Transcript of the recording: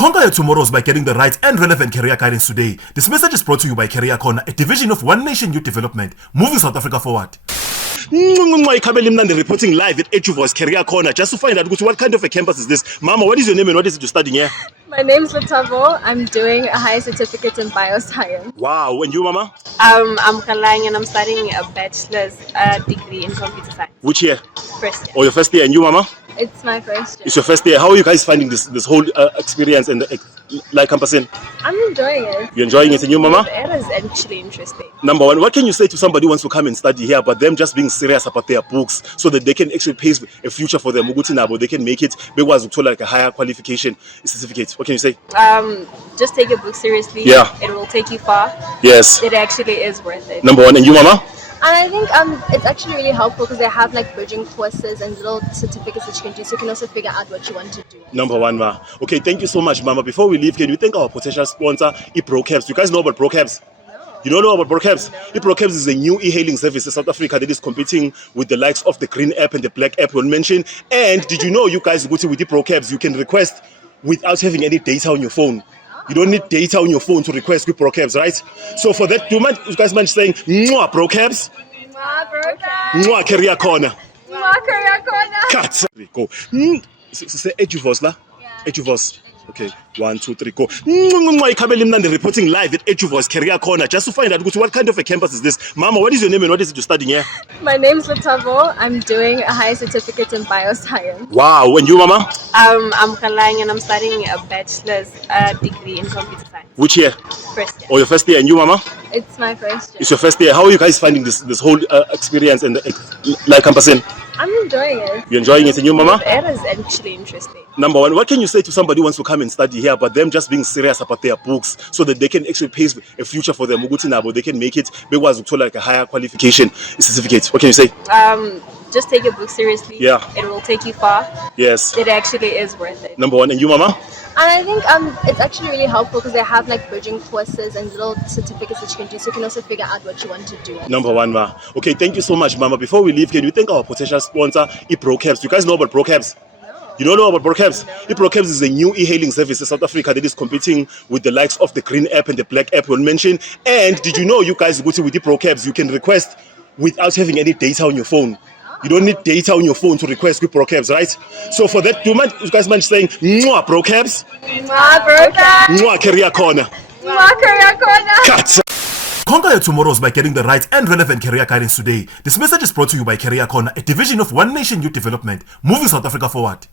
Conquer your tomorrows by getting the right and relevant career guidance today. This message is brought to you by Career Corner, a division of One Nation Youth Development, moving South Africa forward. Reporting live at EduVoice Career Corner just to find out what kind of a campus is this. Mama, what is your name and what is it you're studying here? My name is Letavo. I'm doing a higher certificate in bioscience. Wow, and you, Mama? I'm Kalang and I'm studying a bachelor's degree in computer science. Which year? First year. Oh, your first year. And you, Mama? It's my first year. It's your first year. How are you guys finding this whole experience and like campus in? I'm enjoying it. You're enjoying it, and you, Mama? It is actually interesting. Number one, what can you say to somebody who wants to come and study here, but them just being serious about their books so that they can actually pave a future for them? They can make it. They was like a higher qualification certificate. What can you say? Just take your book seriously. Yeah. It will take you far. Yes. It actually is worth it. Number one, and you, Mama? And I think it's actually really helpful because they have like bridging courses and little certificates that you can do, so you can also figure out what you want to do. Number one, Ma. Okay, thank you so much, Mama. Before we leave, can you thank our potential sponsor, eProCabs? You guys know about ProCabs? You don't know about ProCabs? eProCabs is a new e-hailing service in South Africa that is competing with the likes of the green app and the black app we'll mention. And did you know, you guys, with eProCabs, you can request without having any data on your phone. You don't need data on your phone to request with ProCabs, right? So for that, you guys mind saying, Mwah, ProCabs? Mwah, ProCabs! Mwah, Career Corner! Mwah, Career Corner! Cut! Go. Say EduVoice, la? EduVoice. Okay, 1, 2, 3, go. Reporting live at EduVoice Career Corner just to find out what kind of a campus is this. Mama, what is your name and what is it you're studying here? My name is Letavo. I'm doing a higher certificate in bioscience. Wow, and you, Mama? I'm Kalang and I'm studying a bachelor's degree in computer science. Which year? First year. Oh, your first year, and you, Mama? It's my first year. It's your first year. How are you guys finding this whole experience and like campus in? I'm enjoying it. You're enjoying it, and you, Mama? It is actually interesting. Number one, what can you say to somebody who wants to come and study here, but them just being serious about their books so that they can actually pave a future for them? They can make it. They was like a higher qualification certificate. What can you say? Just take your book seriously. Yeah. It will take you far. Yes. It actually is worth it. Number one, and you, Mama? And I think it's actually really helpful because they have like bridging courses and little certificates that you can do, so you can also figure out what you want to do. Number one, Ma. Okay, thank you so much, Mama. Before we leave, can you thank our potential sponsor, eProCabs? You guys know about ProCabs? You don't know about ProCabs? eProCabs is a new e-hailing service in South Africa that is competing with the likes of the green app and the black app we'll mention. And did you know, you guys, with eProCabs, you can request without having any data on your phone. You don't need data on your phone to request with ProCabs, right? So for that, you guys mind saying, Mwah, ProCabs? Mwah, ProCabs! Mwah, Career Corner! Mwah, Career Corner! Cut! Conquer your tomorrows by getting the right and relevant career guidance today. This message is brought to you by Career Corner, a division of One Nation Youth Development, moving South Africa forward.